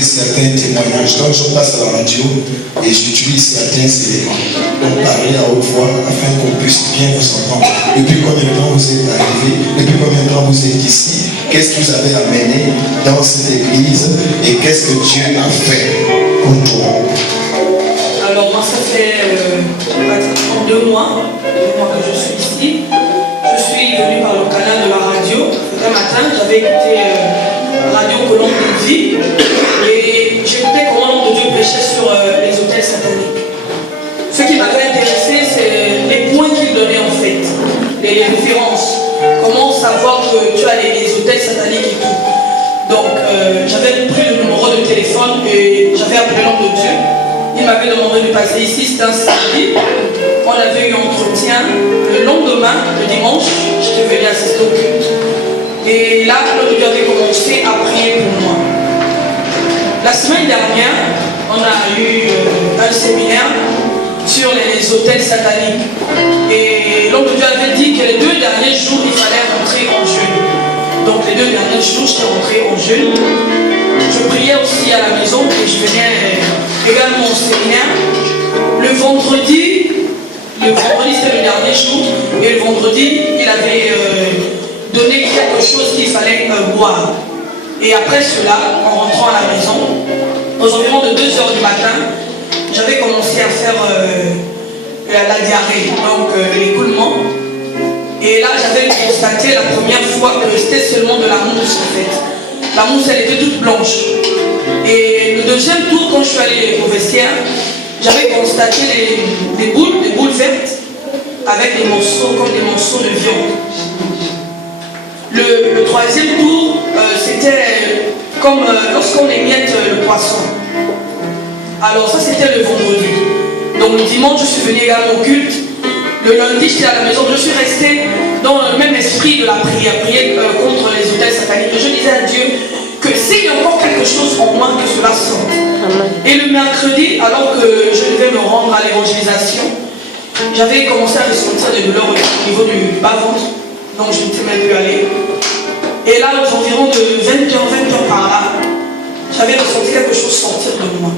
utiliser certains témoignages. Donc je passe à la radio et j'utilise certains éléments. Donc parlez à haute voix afin qu'on puisse bien vous entendre. Depuis combien de temps vous êtes arrivé? Depuis combien de temps vous êtes ici? Qu'est-ce que vous avez amené dans cette église et qu'est-ce que Dieu a fait pour toi? Alors moi ça fait pratiquement 2 mois que je suis ici. Je suis venue par le canal de la radio. Un matin j'avais écouté Radio Colombe de Vie et j'écoutais comment l'homme de Dieu prêchait sur les hôtels sataniques. Ce qui m'avait intéressé, c'est les points qu'il donnait en fait, les références, comment savoir que tu as les hôtels sataniques et tout. Donc j'avais pris le numéro de téléphone et j'avais appelé l'homme de Dieu. Il m'avait demandé de passer ici, c'était un samedi. On avait eu un entretien. Le lendemain, le dimanche, j'étais venue assister au culte. Et là, l'homme de Dieu avait commencé à prier pour moi. La semaine dernière, on a eu un séminaire sur les hôtels sataniques. Et l'homme de Dieu avait dit que les 2 derniers jours, il fallait rentrer en jeûne. Donc les 2 derniers jours, j'étais rentrée en jeûne. Je priais aussi à la maison et je venais également au séminaire. Le vendredi c'était le dernier jour. Et le vendredi, il avait donné quelque chose qu'il fallait boire. Et après cela, en rentrant à la maison, aux environs de 2 heures du matin, j'avais commencé à faire la diarrhée, donc l'écoulement. Et là, j'avais constaté la première fois que c'était seulement de la mousse en fait. La mousse, elle était toute blanche. Et le deuxième tour, quand je suis allée au vestiaire, j'avais constaté des boules vertes avec des morceaux, comme des morceaux de viande. Le troisième tour, c'était comme lorsqu'on émiette le poisson. Alors ça, c'était le vendredi. Donc le dimanche, je suis venue également au culte. Le lundi, j'étais à la maison. Je suis restée dans le même esprit de la prière, prier contre les hôtels sataniques. Je disais à Dieu que s'il y a encore quelque chose en moi, que cela sorte. Et le mercredi, alors que je devais me rendre à l'évangélisation, j'avais commencé à ressentir des douleurs au niveau du bas-ventre. Donc je n'étais même plus allée. Et là, aux environs de 20h par là, j'avais ressenti quelque chose sortir de moi.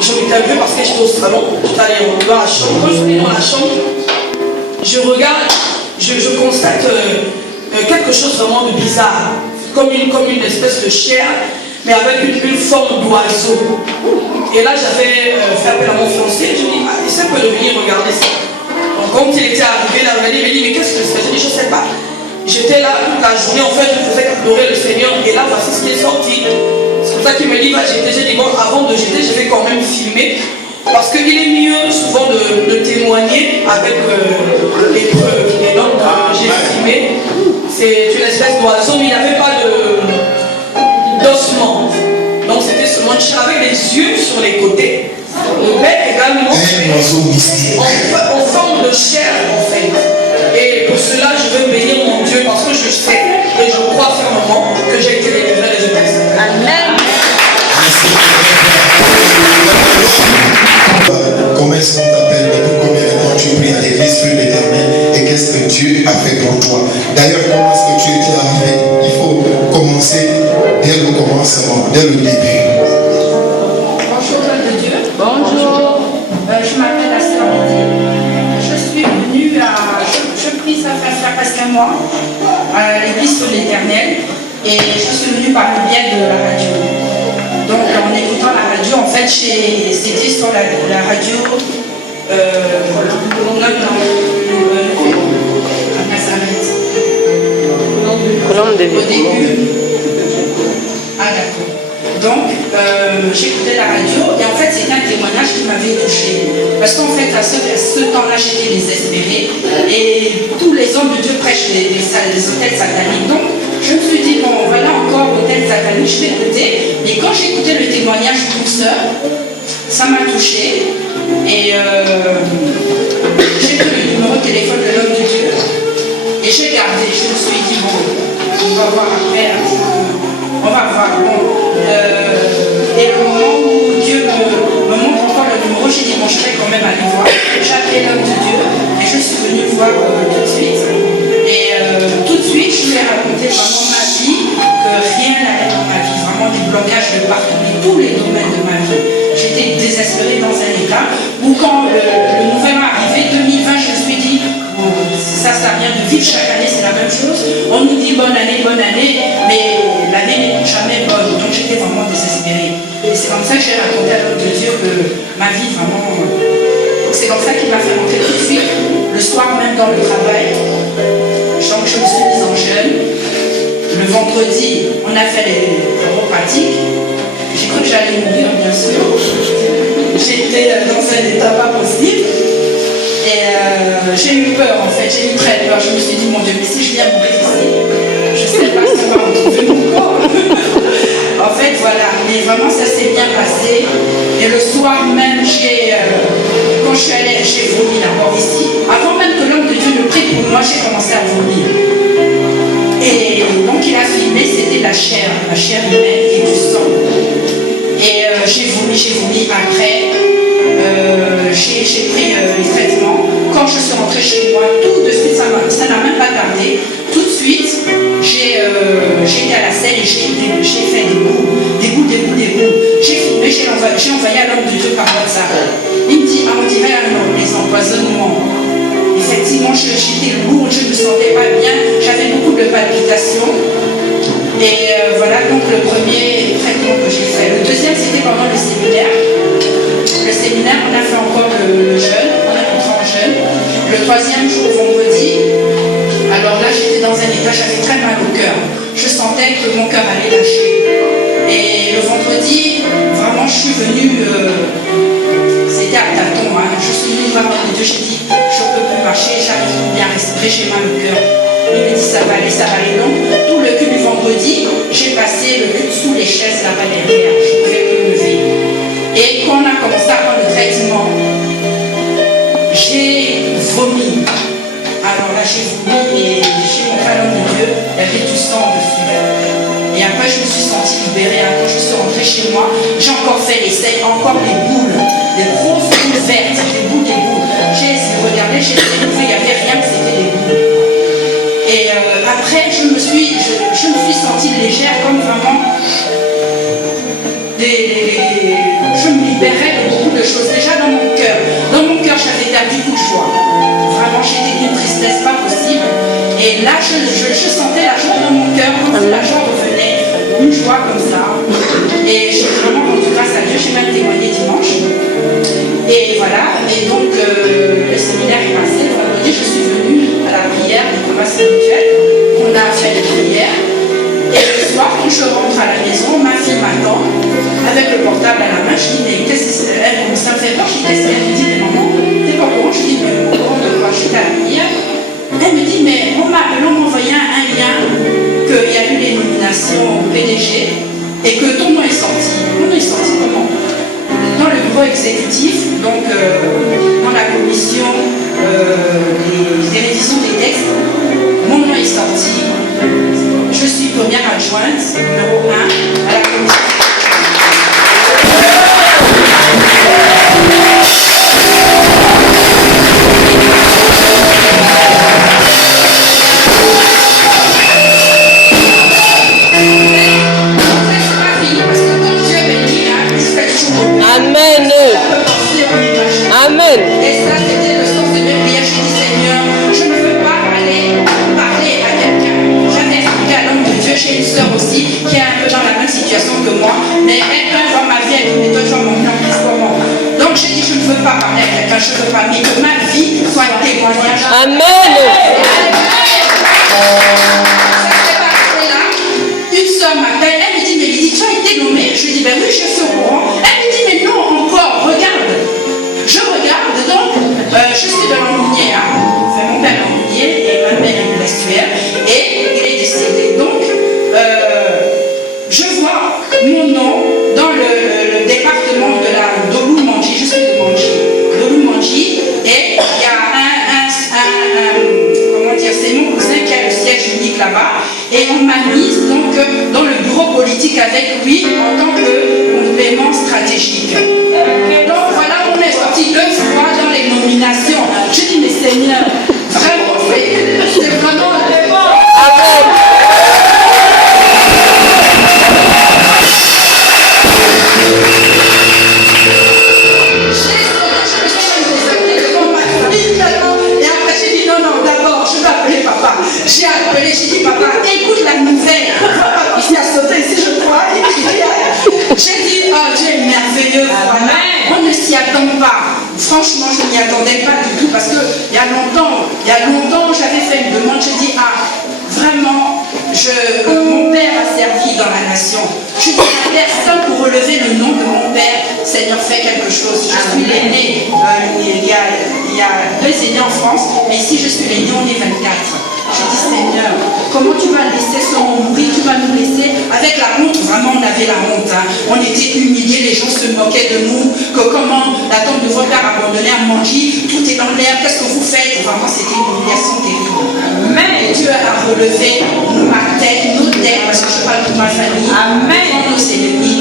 Je m'étais levée parce que j'étais au salon, j'étais allée dans la chambre. Quand je suis dans la chambre, je regarde, je constate quelque chose vraiment de bizarre, comme une espèce de chair, mais avec une forme d'oiseau. Et là, j'avais fait appel à mon fiancé, je lui ai dit, est-ce qu'elle peut venir regarder ça? Donc, quand il était arrivé, il m'a dit, mais qu'est-ce que c'est? Je dis, je ne sais pas. J'étais là toute la journée, en fait, je faisais adorer le Seigneur, et là, voici ce qui est sorti. C'est pour ça qu'il me dit, va jeter. J'ai dit, bon, avant de jeter, je vais quand même filmer. Parce qu'il est mieux souvent de témoigner avec les preuves. Et donc, j'ai filmé. C'est une espèce d'oiseau, mais il n'y avait pas d'ossement. Donc, c'était seulement une chair avec des yeux sur les côtés. Le bec également. En forme de chair, en fait. Et pour cela, je veux bénir mon Dieu parce que je sais et je crois fermement que j'ai été délivré des hôtels sataniques. Amen. Comment est-ce qu'on t'appelle? Depuis combien de temps tu pries à l'église pour l'Éternel et qu'est-ce que Dieu a fait pour toi? D'ailleurs, comment est-ce que tu étais arrivé? Il faut commencer dès le commencement, dès le début. Bonjour, Dieu de Dieu. Bonjour. Je m'appelle Astrid. Je suis venue je prie ça fait presque un mois à l'église de l'Éternel et je suis venue par le biais de la radio. Donc en écoutant la radio, en fait, c'était sur la radio à Nazareth. Colombe de Au Vie. début. Ah d'accord. Donc j'écoutais la radio et en fait c'était un témoignage qui m'avait touché. Parce qu'en fait à ce temps-là j'étais désespérée et tous les hommes de Dieu prêchent les hôtels sataniques. Donc je me suis dit bon voilà encore hôtel satanique, je vais écouter. Et quand j'ai écouté le témoignage d'une sœur, ça m'a touché et j'ai pris le numéro de téléphone de l'homme de Dieu et j'ai gardé. Je me suis dit bon on va voir après un petit peu. On va voir. Bon, et au moment où Dieu me montre encore le numéro, j'ai dit bon, je vais quand même aller voir. J'ai appelé l'homme de Dieu et je suis venue voir tout de suite. Et tout de suite, je lui ai raconté vraiment ma vie, que rien n'allait dans ma vie, vraiment du blanc blocages de partout, de tous les domaines de ma vie. J'étais désespérée dans un état où quand le nouvel an arrivé, 2020, je me suis dit, bon, ça sert à rien de vivre, chaque année c'est la même chose. On nous dit bonne année, mais l'année n'est jamais bonne. Donc j'étais vraiment désespérée. Et c'est comme ça que j'ai raconté à l'homme de Dieu que ma vie vraiment... C'est comme ça qu'il m'a fait rentrer tout de suite, le soir même dans le travail. Donc je me suis mise en jeûne. Le vendredi, on a fait les travaux pratiques. J'ai cru que j'allais mourir, bien sûr. J'étais dans un état pas possible. Et j'ai eu peur, en fait. J'ai eu très peur. Je me suis dit, mon Dieu, mais si je viens mourir ici, je ne sais pas si on va retrouver mon corps. En fait, voilà. Mais vraiment, ça s'est bien passé. Et le soir même, quand je suis allée, j'ai vomi d'abord ici. Avant même que l'homme de Dieu ne prie pour moi, j'ai commencé à vomir. Et donc il a filmé, c'était la chair humaine et du sang. Et j'ai vomi après. J'ai pris les traitements. Quand je suis rentrée chez moi, tout de suite, ça n'a même pas tardé. Tout de suite, j'ai été à la selle et j'ai fait des bouts. J'ai filmé, j'ai envoyé à l'homme de Dieu par WhatsApp. Il me dit, on dirait les empoisonnements. Effectivement, j'étais lourde, je ne me sentais pas bien, j'avais beaucoup de palpitations. Et voilà donc le premier traitement que j'ai fait. Le deuxième, c'était pendant le séminaire. Le séminaire, on a fait encore le jeûne, on a rentré en jeûne. Le troisième jour, vendredi, alors là, j'étais dans un état, j'avais très mal au cœur. Je sentais que mon cœur allait lâcher. Et le vendredi, vraiment, je suis venue... C'était à tâtons, hein. Je suis venue voir l'homme de Dieu, j'ai dit, je ne peux plus marcher, j'arrive bien à respirer, j'ai mal au cœur. Il me dit, ça va aller. Donc, tout le culte du vendredi, j'ai passé le culte sous les chaises là-bas derrière, je ne pouvais plus me lever. Et quand on a commencé à prendre le traitement, j'ai vomi. Alors là, j'ai vomi et j'ai montré à l'homme de Dieu, il y avait du sang dessus. Et après, je me suis sentie libérée. Quand je suis rentrée chez moi, j'ai encore fait l'essai, encore des boules, des grosses boules vertes, des boules. J'ai essayé de regarder, j'ai essayé de voir, il n'y avait rien, c'était des boules. Et après, je me suis sentie légère, comme vraiment je me libérais de beaucoup de choses. Déjà dans mon cœur. Dans mon cœur, j'avais perdu toute joie. Vraiment, j'étais d'une tristesse pas possible. Et là, je sentais la joie dans mon cœur, comme si la joie revenait, une joie comme ça. Et j'ai vraiment rendu grâce à Dieu, j'ai même témoigné dimanche. Et voilà, et donc le séminaire est passé. Le vendredi, je suis venue à la prière du combat spirituel. On a fait les prières. Et le soir, quand je rentre à la maison, ma fille m'attend avec le portable à la main. Je dis, mais qu'est-ce que c'est? Elle commence à me faire peur. Je dis, qu'est-ce qu'elle me dit? Mais maman, t'es pas au courant? Je dis, mais au courant de quoi? J'étais à la prière. Elle me dit, mais on m'a envoyé un lien qu'il y a eu les nominations au PDG et que ton nom est sorti. Mon nom est sorti comment? Dans le bureau exécutif, donc dans la commission des révisions des textes, mon nom est sorti. Je suis première adjointe, numéro 1, à la commission. Amen. Amen. Et ça, c'était le sens de mes prières. J'ai dit, Seigneur, je ne veux pas aller parler à quelqu'un. J'avais expliqué à l'homme de Dieu, j'ai une soeur aussi qui est un peu dans la même situation que moi, mais elle, quand elle voit ma vie, elle dit, mais toi, tu vas m'emmener en plus comment? Donc j'ai dit, je ne veux pas parler à quelqu'un, je ne veux pas, mais que ma vie soit un témoignage. Amen. Une soeur m'appelle, elle me dit, mais Lydie, tu as été nommée? Je lui dis, ben oui, je suis au courant. Elle me dit, mais non, encore, regarde. Je regarde, donc, je suis de Lambunier, hein. Enfin, mon père est Lambunier et ma mère est de l'Estuaire, et il est décédé. Donc, je vois mon nom dans le département de la Dolou-Mandji, je suis de Mandji, Dolou-Mandji, et il y a comment dire, c'est mon cousin qui a le siège unique là-bas, et on m'a mise donc dans le bureau politique avec lui en tant que complément stratégique. Donc voilà, on est sorti 2 fois dans les nominations. Je dis, mais Seigneur, vraiment, c'est vraiment... J'ai dit, oh Dieu est merveilleux, voilà. On ne s'y attend pas. Franchement, je n'y attendais pas du tout parce que il y a longtemps, j'avais fait une demande. J'ai dit, vraiment, mon père a servi dans la nation. Je dis à personne pour relever le nom de mon père. Seigneur, fais quelque chose. Je suis l'aîné. Il y a 2 aînés en France, mais ici je suis l'aîné, on est 24. Je dis, Seigneur, comment tu vas laisser ce monde mourir? Tu vas nous laisser avec la honte. Vraiment, on avait la honte. On était humiliés, les gens se moquaient de nous. Que comment la tombe de votre père abandonnée à manger, tout est dans l'air, qu'est-ce que vous faites? Vraiment, c'était une humiliation terrible. Mais Dieu a relevé ma tête, nos têtes, parce que je parle de ma famille, devant nos ennemis.